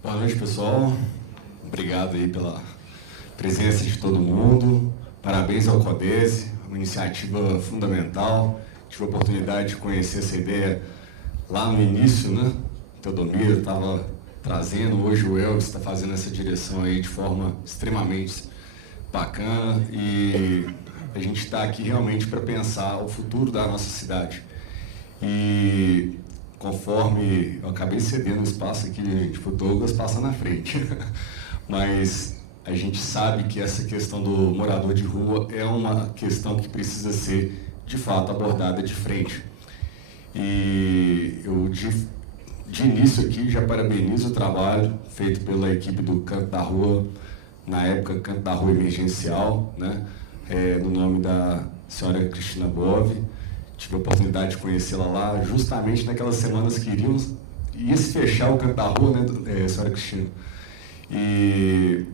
Boa noite, pessoal. Obrigado aí pela presença de todo mundo. Parabéns ao CODESE, uma iniciativa fundamental. Tive a oportunidade de conhecer essa ideia lá no início, né? O Teodomiro estava trazendo, hoje o Elvis está fazendo essa direção aí de forma extremamente bacana e a gente está aqui realmente para pensar o futuro da nossa cidade. E conforme eu acabei cedendo o espaço aqui, gente, o Douglas passa na frente, mas a gente sabe que essa questão do morador de rua é uma questão que precisa ser, de fato, abordada de frente. E eu, de início aqui, já parabenizo o trabalho feito pela equipe do Canto da Rua, na época Canto da Rua Emergencial, né? No nome da senhora Cristina Bove. Tive a oportunidade de conhecê-la lá, justamente naquelas semanas que ia se fechar o Canto da Rua, né, senhora Cristina? E,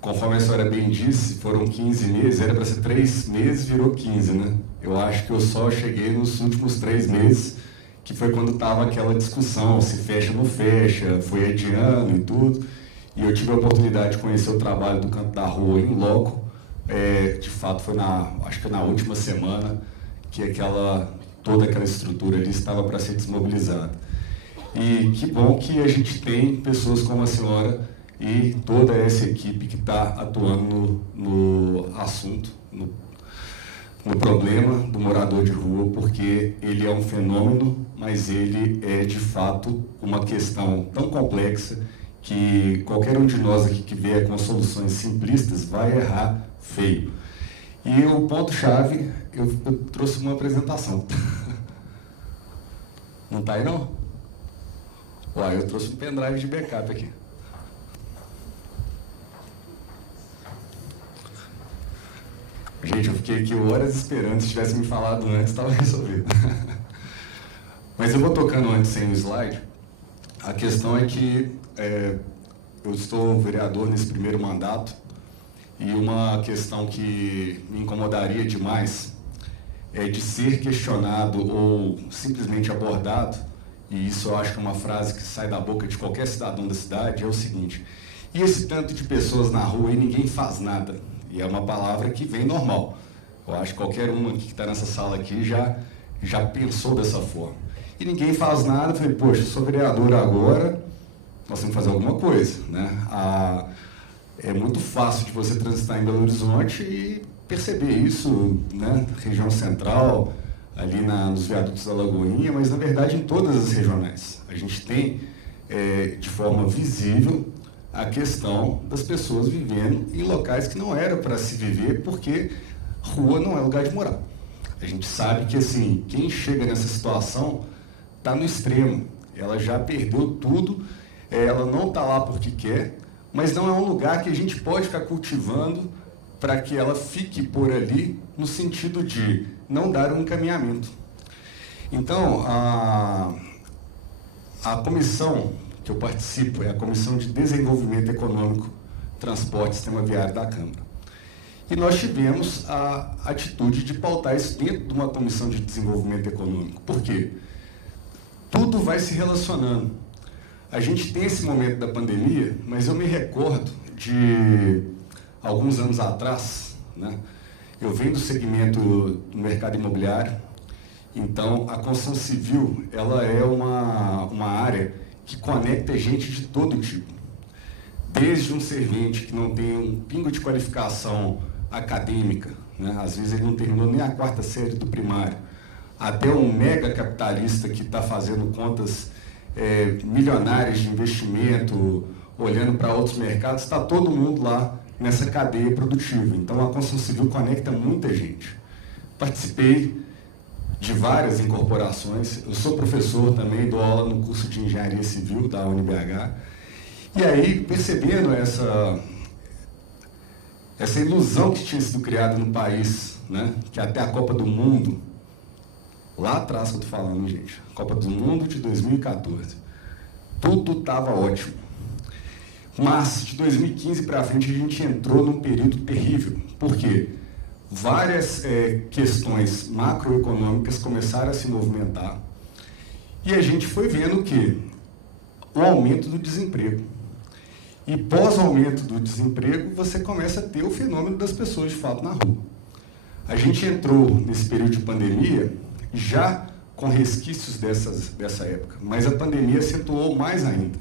conforme a senhora bem disse, foram 15 meses, era para ser 3 meses, virou 15, né? Eu acho que eu só cheguei nos últimos 3 meses, que foi quando estava aquela discussão, se fecha ou não fecha, foi adiando e tudo. E eu tive a oportunidade de conhecer o trabalho do Canto da Rua em loco. De fato, foi acho que na última semana, que toda aquela estrutura ali estava para ser desmobilizada. E que bom que a gente tem pessoas como a senhora e toda essa equipe que está atuando no assunto, no problema do morador de rua, porque ele é um fenômeno, mas ele é de fato uma questão tão complexa que qualquer um de nós aqui que vier com soluções simplistas vai errar feio. E o ponto-chave, eu trouxe uma apresentação. Não está aí, não? Uai, eu trouxe um pendrive de backup aqui. Gente, eu fiquei aqui horas esperando, se tivesse me falado antes, estava resolvido. Mas eu vou tocando antes sem o slide. A questão é que eu estou vereador nesse primeiro mandato, e uma questão que me incomodaria demais é de ser questionado ou simplesmente abordado, e isso eu acho que é uma frase que sai da boca de qualquer cidadão da cidade, é o seguinte: e esse tanto de pessoas na rua e ninguém faz nada? E é uma palavra que vem normal. Eu acho que qualquer um que está nessa sala aqui já pensou dessa forma. E ninguém faz nada. Eu falei, poxa, eu sou vereador agora, nós temos que fazer alguma coisa, né? É muito fácil de você transitar em Belo Horizonte e perceber isso, né? Região central, ali nos viadutos da Lagoinha, mas na verdade em todas as regionais. A gente tem, de forma visível, a questão das pessoas vivendo em locais que não era para se viver, porque rua não é lugar de morar. A gente sabe que, assim, quem chega nessa situação está no extremo. Ela já perdeu tudo, ela não está lá porque quer, mas não é um lugar que a gente pode ficar cultivando para que ela fique por ali, no sentido de não dar um encaminhamento. Então, a comissão que eu participo é a Comissão de Desenvolvimento Econômico, Transporte e Sistema Viário da Câmara. E nós tivemos a atitude de pautar isso dentro de uma Comissão de Desenvolvimento Econômico. Por quê? Tudo vai se relacionando. A gente tem esse momento da pandemia, mas eu me recordo de alguns anos atrás, né? Eu venho do segmento do mercado imobiliário, então a construção civil ela é uma área que conecta gente de todo tipo. Desde um servente que não tem um pingo de qualificação acadêmica, né? Às vezes ele não terminou nem a 4ª série do primário, até um mega capitalista que está fazendo contas milionárias de investimento, olhando para outros mercados, está todo mundo lá nessa cadeia produtiva. Então, a construção civil conecta muita gente. Participei de várias incorporações, eu sou professor também, dou aula no curso de Engenharia Civil da UniBH, e aí, percebendo essa ilusão que tinha sido criada no país, né, que até a Copa do Mundo, lá atrás que eu estou falando, gente, Copa do Mundo de 2014, tudo estava ótimo. Mas, de 2015 para frente, a gente entrou num período terrível. Por quê? Várias questões macroeconômicas começaram a se movimentar e a gente foi vendo que o aumento do desemprego. E pós-aumento do desemprego, você começa a ter o fenômeno das pessoas, de fato, na rua. A gente entrou nesse período de pandemia já com resquícios dessa época, mas a pandemia acentuou mais ainda.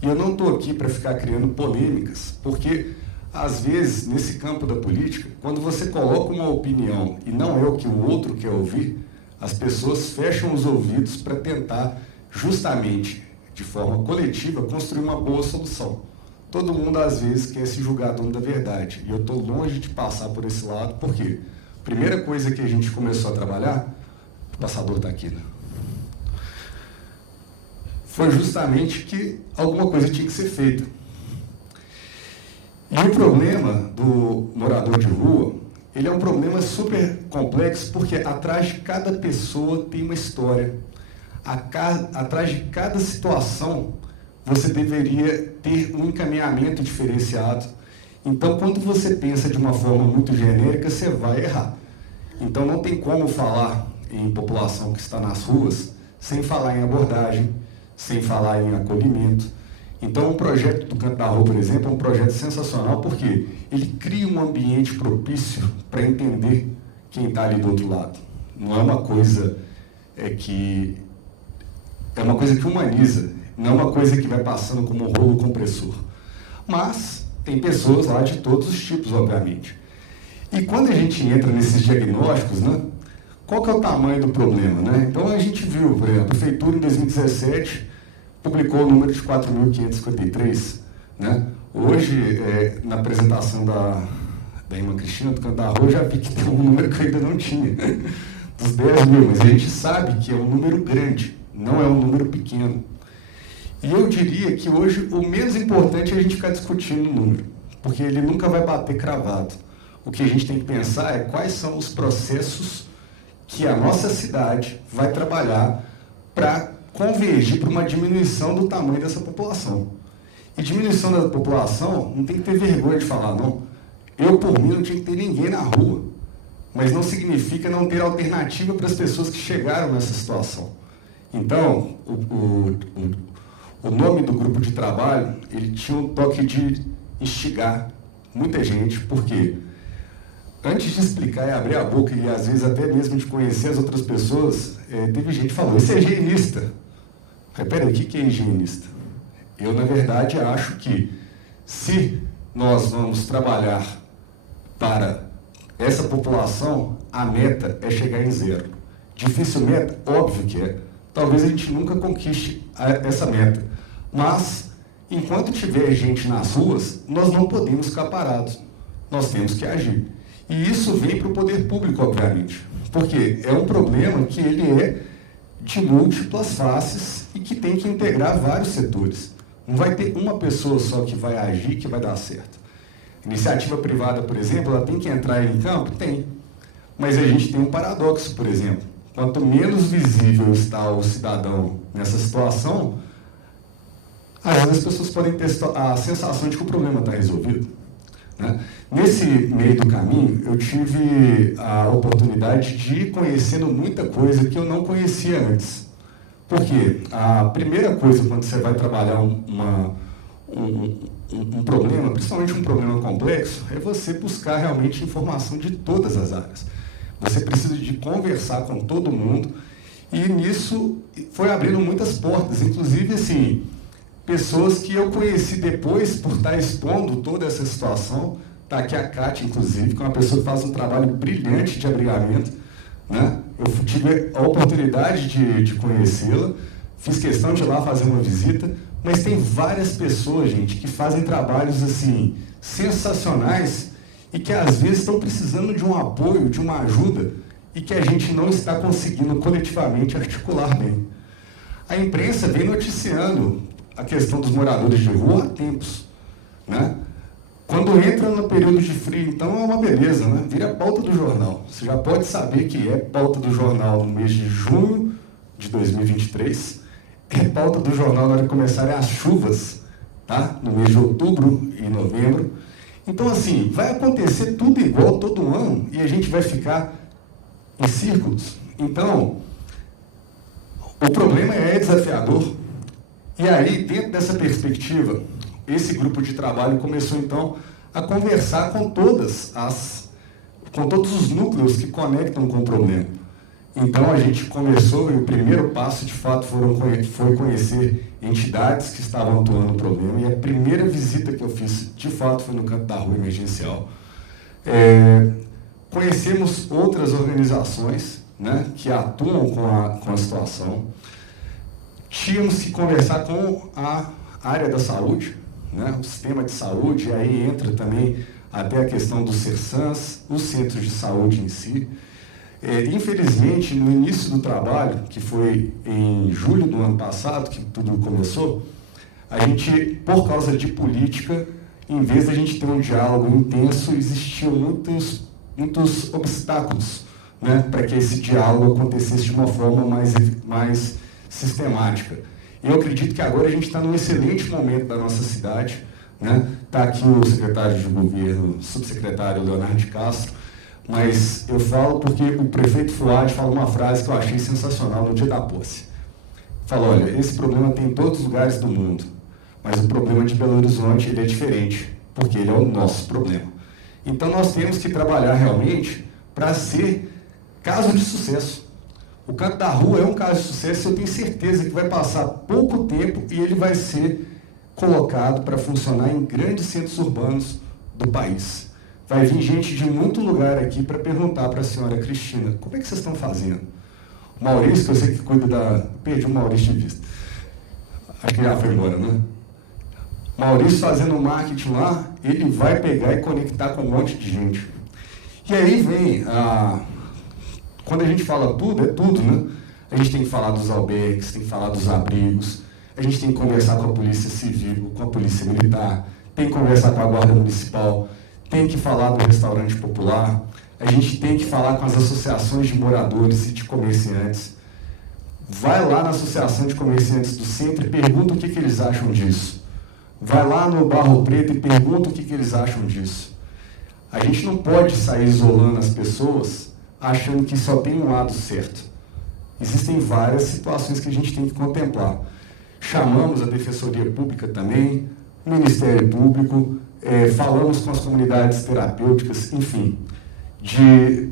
E eu não estou aqui para ficar criando polêmicas, porque, às vezes, nesse campo da política, quando você coloca uma opinião e não é o que o outro quer ouvir, as pessoas fecham os ouvidos para tentar, justamente, de forma coletiva, construir uma boa solução. Todo mundo, às vezes, quer se julgar dono da verdade. E eu estou longe de passar por esse lado, porque a primeira coisa que a gente começou a trabalhar, o passador está aqui, né? Foi justamente que alguma coisa tinha que ser feita. E o problema do morador de rua, ele é um problema super complexo, porque atrás de cada pessoa tem uma história. Atrás de cada situação, você deveria ter um encaminhamento diferenciado. Então, quando você pensa de uma forma muito genérica, você vai errar. Então, não tem como falar em população que está nas ruas sem falar em abordagem, sem falar em acolhimento. Então, o projeto do Canto da Rua, por exemplo, é um projeto sensacional, porque ele cria um ambiente propício para entender quem está ali do outro lado. Não é uma coisa que humaniza, não é uma coisa que vai passando como um rolo compressor. Mas tem pessoas lá de todos os tipos, obviamente. E quando a gente entra nesses diagnósticos, né, qual que é o tamanho do problema, né? Então, a gente viu, por exemplo, a Prefeitura, em 2017, publicou o número de 4.553, né? Hoje, na apresentação da irmã Cristina, do Canto da Rua, eu já vi que tem um número que eu ainda não tinha, dos 10 mil, mas a gente sabe que é um número grande, não é um número pequeno. E eu diria que hoje o menos importante é a gente ficar discutindo o número, porque ele nunca vai bater cravado. O que a gente tem que pensar é quais são os processos que a nossa cidade vai trabalhar para convergir para uma diminuição do tamanho dessa população. E diminuição da população não tem que ter vergonha de falar, não. Eu, por mim, não tinha que ter ninguém na rua, mas não significa não ter alternativa para as pessoas que chegaram nessa situação. Então, o nome do grupo de trabalho, ele tinha um toque de instigar muita gente, porque antes de explicar e abrir a boca, e às vezes até mesmo de conhecer as outras pessoas, teve gente que falou, esse é higienista. Mas peraí, o que é higienista? Eu, na verdade, acho que se nós vamos trabalhar para essa população, a meta é chegar em zero. Difícil meta? Óbvio que é. Talvez a gente nunca conquiste essa meta. Mas, enquanto tiver gente nas ruas, nós não podemos ficar parados. Nós temos que agir. E isso vem para o poder público, obviamente. Porque é um problema que ele é de múltiplas faces e que tem que integrar vários setores. Não vai ter uma pessoa só que vai agir que vai dar certo. Iniciativa privada, por exemplo, ela tem que entrar em campo? Tem. Mas a gente tem um paradoxo, por exemplo. Quanto menos visível está o cidadão nessa situação, às vezes as pessoas podem ter a sensação de que o problema está resolvido, né? Nesse meio do caminho, eu tive a oportunidade de ir conhecendo muita coisa que eu não conhecia antes. Por quê? A primeira coisa, quando você vai trabalhar um problema, principalmente um problema complexo, é você buscar realmente informação de todas as áreas. Você precisa de conversar com todo mundo, e nisso foi abrindo muitas portas, inclusive, assim, pessoas que eu conheci depois por estar expondo toda essa situação. Está aqui a Kátia, inclusive, que é uma pessoa que faz um trabalho brilhante de abrigamento, né? Eu tive a oportunidade de conhecê-la, fiz questão de ir lá fazer uma visita, mas tem várias pessoas, gente, que fazem trabalhos assim sensacionais e que às vezes estão precisando de um apoio, de uma ajuda, e que a gente não está conseguindo coletivamente articular bem. A imprensa vem noticiando a questão dos moradores de rua há tempos, né? Quando entra no período de frio, então é uma beleza, né? Vira pauta do jornal. Você já pode saber que é pauta do jornal no mês de junho de 2023, é pauta do jornal na hora que começarem as chuvas, tá? No mês de outubro e novembro. Então, assim, vai acontecer tudo igual todo ano e a gente vai ficar em círculos. Então, o problema é desafiador. E aí, dentro dessa perspectiva, esse grupo de trabalho começou, então, a conversar com todos os núcleos que conectam com o problema. Então, a gente começou, e o primeiro passo, de fato, foi conhecer entidades que estavam atuando no problema, e a primeira visita que eu fiz, de fato, foi no Canto da Rua Emergencial. Conhecemos outras organizações, né, que atuam com a situação. Tínhamos que conversar com a área da saúde, né, o sistema de saúde, e aí entra também até a questão dos CERSANs, os centros de saúde em si. Infelizmente, no início do trabalho, que foi em julho do ano passado, que tudo começou, a gente, por causa de política, em vez de a gente ter um diálogo intenso, existiam muitos obstáculos, né, para que esse diálogo acontecesse de uma forma mais sistemática. Eu acredito que agora a gente está num excelente momento da nossa cidade, né? Está aqui o secretário de governo, subsecretário Leonardo de Castro, mas eu falo porque o prefeito Fuad falou uma frase que eu achei sensacional no dia da posse. Falou, olha, esse problema tem em todos os lugares do mundo, mas o problema de Belo Horizonte ele é diferente, porque ele é o nosso problema. Então nós temos que trabalhar realmente para ser caso de sucesso. O Canto da Rua é um caso de sucesso, eu tenho certeza que vai passar pouco tempo e ele vai ser colocado para funcionar em grandes centros urbanos do país. Vai vir gente de muito lugar aqui para perguntar para a senhora Cristina, como é que vocês estão fazendo? O Maurício, que eu sei que cuida da... Perdi o Maurício de vista. Acho que já foi embora, né? Maurício fazendo marketing lá, ele vai pegar e conectar com um monte de gente. E aí vem quando a gente fala tudo, é tudo, né? A gente tem que falar dos albergues, tem que falar dos abrigos, a gente tem que conversar com a Polícia Civil, com a Polícia Militar, tem que conversar com a Guarda Municipal, tem que falar do restaurante popular, a gente tem que falar com as associações de moradores e de comerciantes. Vai lá na Associação de Comerciantes do Centro e pergunta o que eles acham disso. Vai lá no Barro Preto e pergunta o que eles acham disso. A gente não pode sair isolando as pessoas achando que só tem um lado certo. Existem várias situações que a gente tem que contemplar. Chamamos a Defensoria Pública também, o Ministério Público, falamos com as comunidades terapêuticas, enfim. De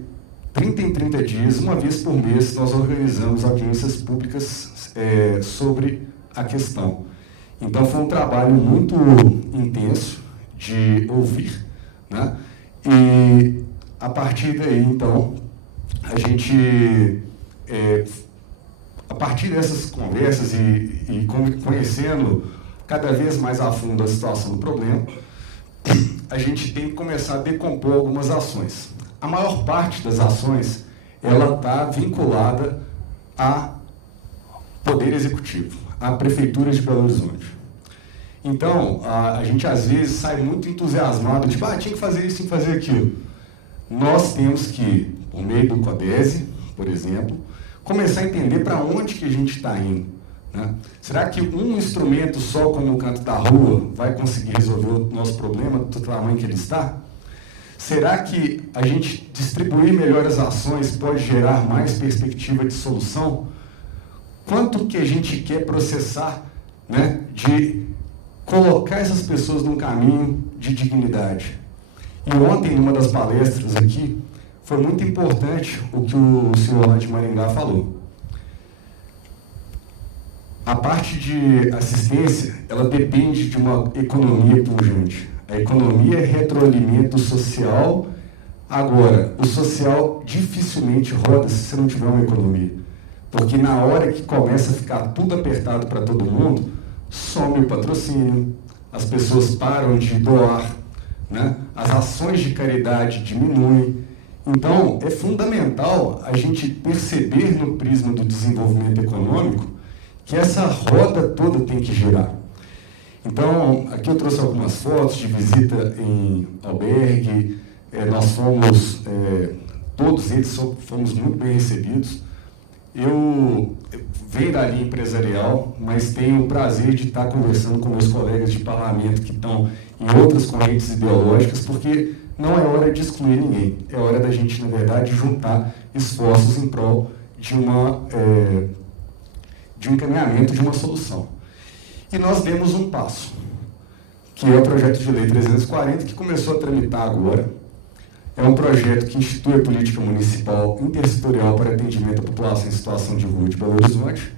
30 em 30 dias, uma vez por mês, nós organizamos audiências públicas sobre a questão. Então, foi um trabalho muito intenso de ouvir, né? E, a partir daí, então, a gente, a partir dessas conversas e conhecendo cada vez mais a fundo a situação do problema, a gente tem que começar a decompor algumas ações. A maior parte das ações, ela está vinculada a Poder Executivo, à Prefeitura de Belo Horizonte. Então, a gente às vezes sai muito entusiasmado, tipo, tinha que fazer isso, tinha que fazer aquilo. Nós temos que, por meio do CODESE, por exemplo, começar a entender para onde que a gente está indo, né? Será que um instrumento só, como o Canto da Rua, vai conseguir resolver o nosso problema do tamanho que ele está? Será que a gente distribuir melhor as ações pode gerar mais perspectiva de solução? Quanto que a gente quer processar, né, de colocar essas pessoas num caminho de dignidade? E ontem, numa das palestras aqui, foi muito importante o que o senhor lá de Maringá falou. A parte de assistência, ela depende de uma economia pujante. A economia é retroalimento social. Agora, o social dificilmente roda se você não tiver uma economia. Porque na hora que começa a ficar tudo apertado para todo mundo, some o patrocínio, as pessoas param de doar, né? As ações de caridade diminuem. Então, é fundamental a gente perceber no prisma do desenvolvimento econômico que essa roda toda tem que girar. Então, aqui eu trouxe algumas fotos de visita em albergue, nós fomos, todos eles fomos muito bem recebidos. Eu venho da linha empresarial, mas tenho o prazer de estar conversando com meus colegas de parlamento que estão em outras correntes ideológicas, porque não é hora de excluir ninguém, é hora da gente, na verdade, juntar esforços em prol de de um encaminhamento de uma solução. E nós demos um passo, que é o projeto de lei 340, que começou a tramitar agora. É um projeto que institui a política municipal intersetorial para atendimento à população em situação de rua de Belo Horizonte.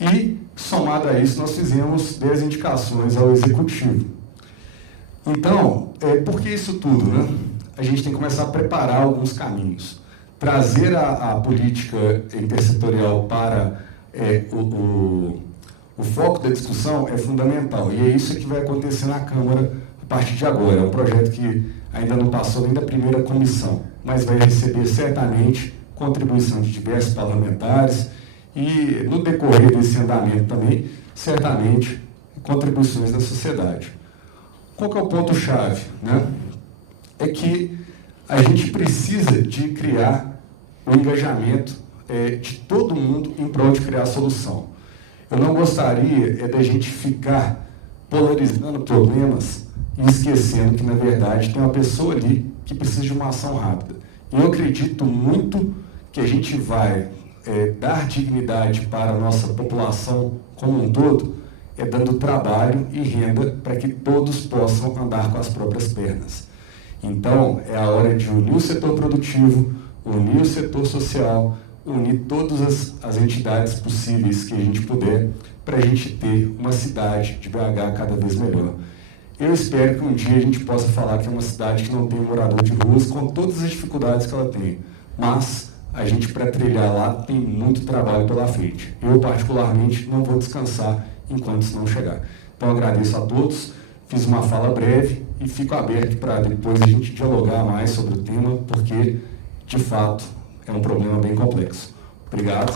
E, somado a isso, nós fizemos 10 indicações ao Executivo. Então, por que isso tudo, né? A gente tem que começar a preparar alguns caminhos. Trazer a política intersetorial para o foco da discussão é fundamental. E é isso que vai acontecer na Câmara a partir de agora. É um projeto que ainda não passou nem da primeira comissão, mas vai receber certamente contribuição de diversos parlamentares e, no decorrer desse andamento também, certamente, contribuições da sociedade. Qual que é o ponto-chave, né? É que a gente precisa de criar o engajamento de todo mundo em prol de criar a solução. Eu não gostaria da gente ficar polarizando problemas e esquecendo que, na verdade, tem uma pessoa ali que precisa de uma ação rápida. E eu acredito muito que a gente vai dar dignidade para a nossa população como um todo, dando trabalho e renda para que todos possam andar com as próprias pernas. Então, é a hora de unir o setor produtivo, unir o setor social, unir todas as entidades possíveis que a gente puder, para a gente ter uma cidade de BH cada vez melhor. Eu espero que um dia a gente possa falar que é uma cidade que não tem morador de ruas, com todas as dificuldades que ela tem. Mas a gente, para trilhar lá, tem muito trabalho pela frente. Eu, particularmente, não vou descansar enquanto isso não chegar. Então, agradeço a todos, fiz uma fala breve e fico aberto para depois a gente dialogar mais sobre o tema, porque, de fato, é um problema bem complexo. Obrigado.